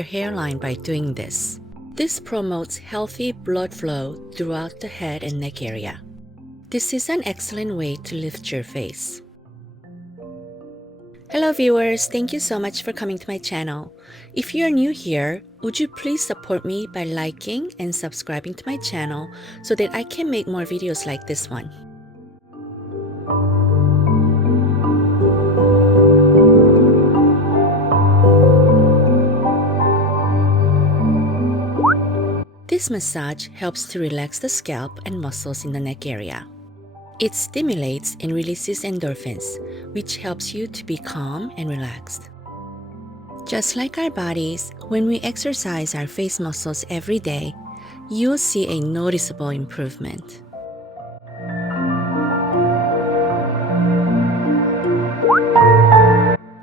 your hairline by doing this. This promotes healthy blood flow throughout the head and neck area. This is an excellent way to lift your face. Hello viewers, thank you so much for coming to my channel. If you're new here, would you please support me by liking and subscribing to my channel so that I can make more videos like this one. This massage helps to relax the scalp and muscles in the neck area. It stimulates and releases endorphins, which helps you to be calm and relaxed. Just like our bodies, when we exercise our face muscles every day, you'll see a noticeable improvement.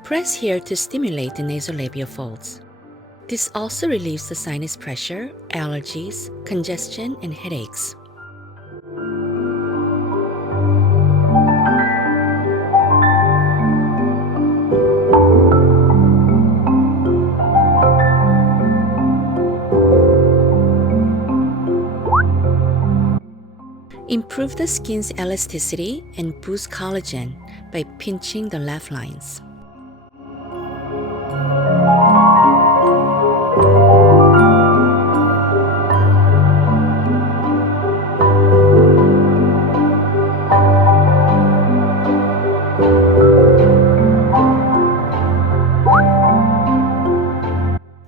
Press here to stimulate the nasolabial folds. This also relieves the sinus pressure, allergies, congestion, and headaches. Improve the skin's elasticity and boost collagen by pinching the laugh lines.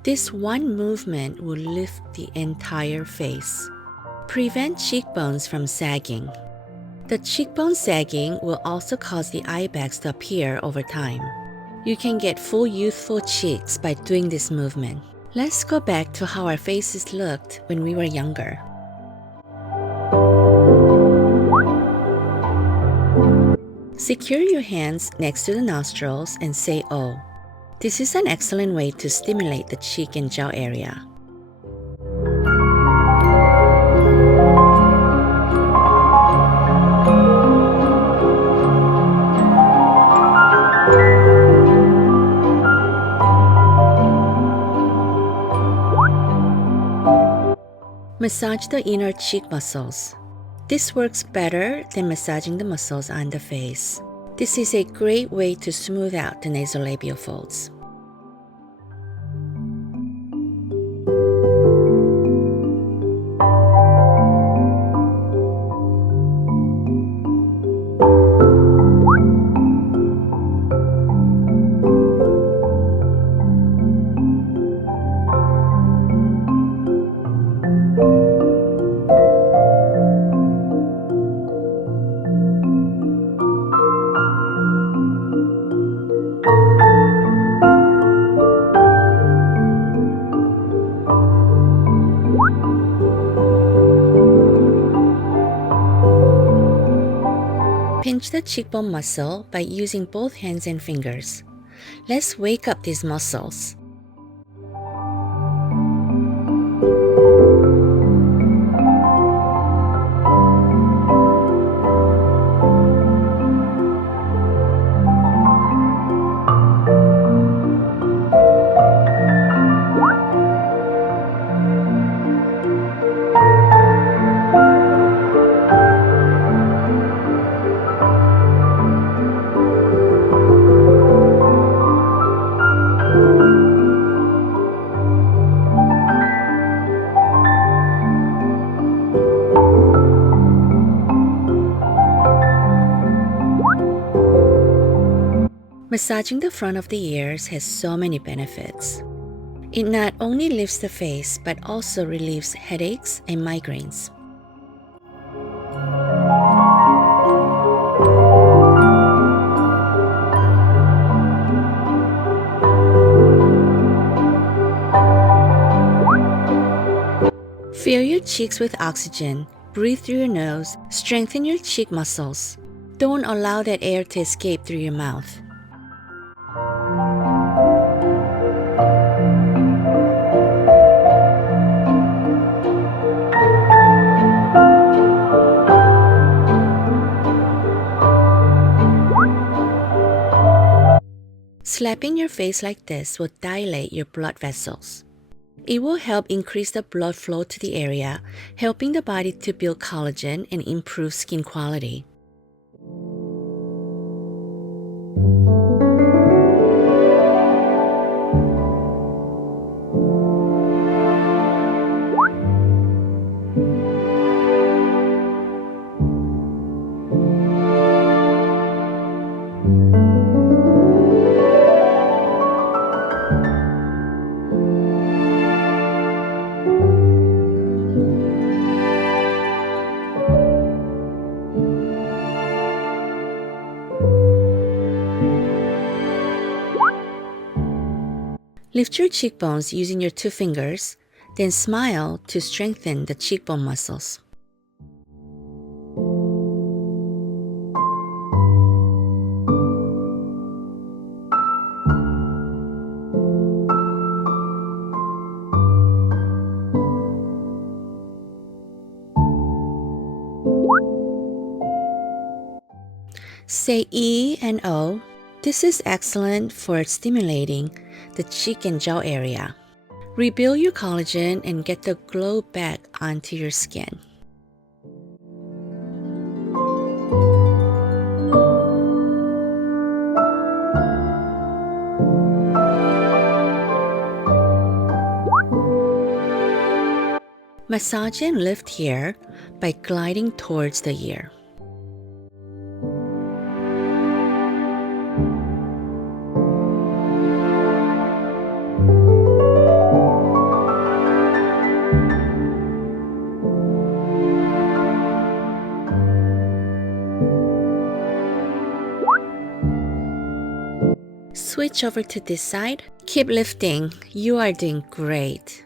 This one movement will lift the entire face. Prevent cheekbones from sagging. The cheekbone sagging will also cause the eye bags to appear over time. You can get full youthful cheeks by doing this movement. Let's go back to how our faces looked when we were younger. Secure your hands next to the nostrils and say "oh." This is an excellent way to stimulate the cheek and jaw area. Massage the inner cheek muscles. This works better than massaging the muscles on the face. This is a great way to smooth out the nasolabial folds. Pinch the cheekbone muscle by using both hands and fingers. Let's wake up these muscles. Massaging the front of the ears has so many benefits. It not only lifts the face but also relieves headaches and migraines. Fill your cheeks with oxygen, breathe through your nose, strengthen your cheek muscles. Don't allow that air to escape through your mouth. Slapping your face like this will dilate your blood vessels. It will help increase the blood flow to the area, helping the body to build collagen and improve skin quality. Lift your cheekbones using your 2 fingers, then smile to strengthen the cheekbone muscles. Say E and O. This is excellent for stimulating the cheek and jaw area. Rebuild your collagen and get the glow back onto your skin. Massage and lift here by gliding towards the ear. Switch over to this side. Keep lifting. You are doing great.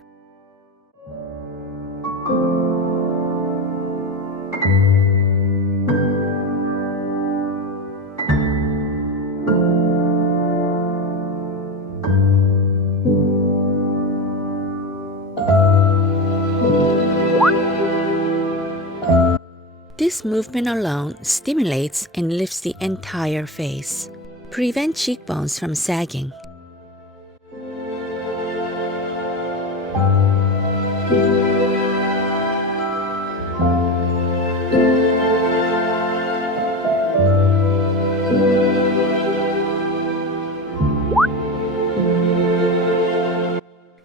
This movement alone stimulates and lifts the entire face. Prevent cheekbones from sagging.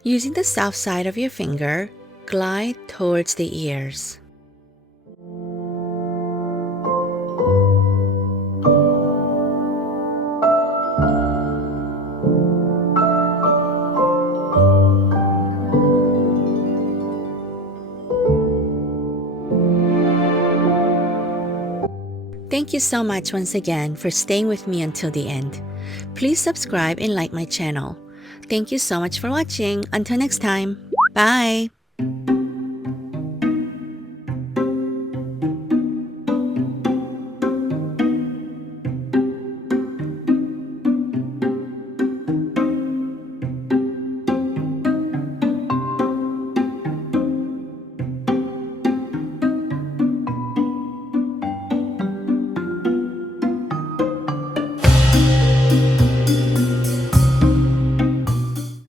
Using the soft side of your finger, glide towards the ears. Thank you so much once again for staying with me until the end. Please subscribe and like my channel. Thank you so much for watching. Until next time, bye!